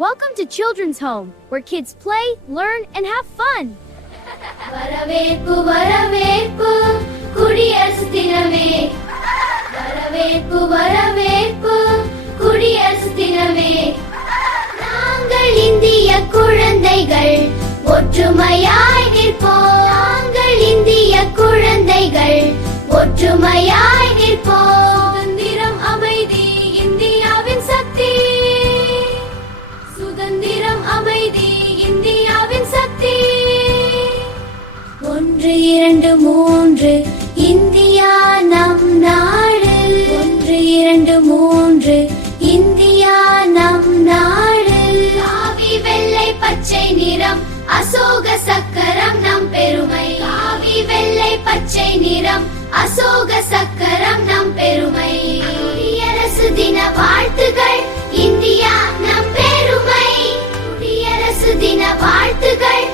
Welcome to Children's Home, where kids play, learn, and have fun. வரவேற்பு வரவேற்பு குடியரசு தினமே வரவேற்பு வரவேற்பு குடியரசு தினமே நாங்கள் இந்திய குழந்தைகள் ஒற்றுமையாய் நிற்போம் நாங்கள் இந்திய குழந்தைகள் ஒற்றுமையாய் நிற்போம் சுதந்திரம் அமைதி இந்தியாவின் சக்தி சுதந்திரம் அமைதி இந்தியாவின் சக்தி 1 2 3 இந்தியா நம் நாடு 1 2 3 இந்தியா நம் நாடு காவி வெள்ளை பச்சை நிறம் அசோக சக்கரம் நம் பெருமை காவி வெள்ளை பச்சை நிறம் அசோக சக்கரம் நம் பெருமை குடியரசு தின வாழ்த்துகள் இந்தியா நம் பெருமை குடியரசு தின வாழ்த்துகள்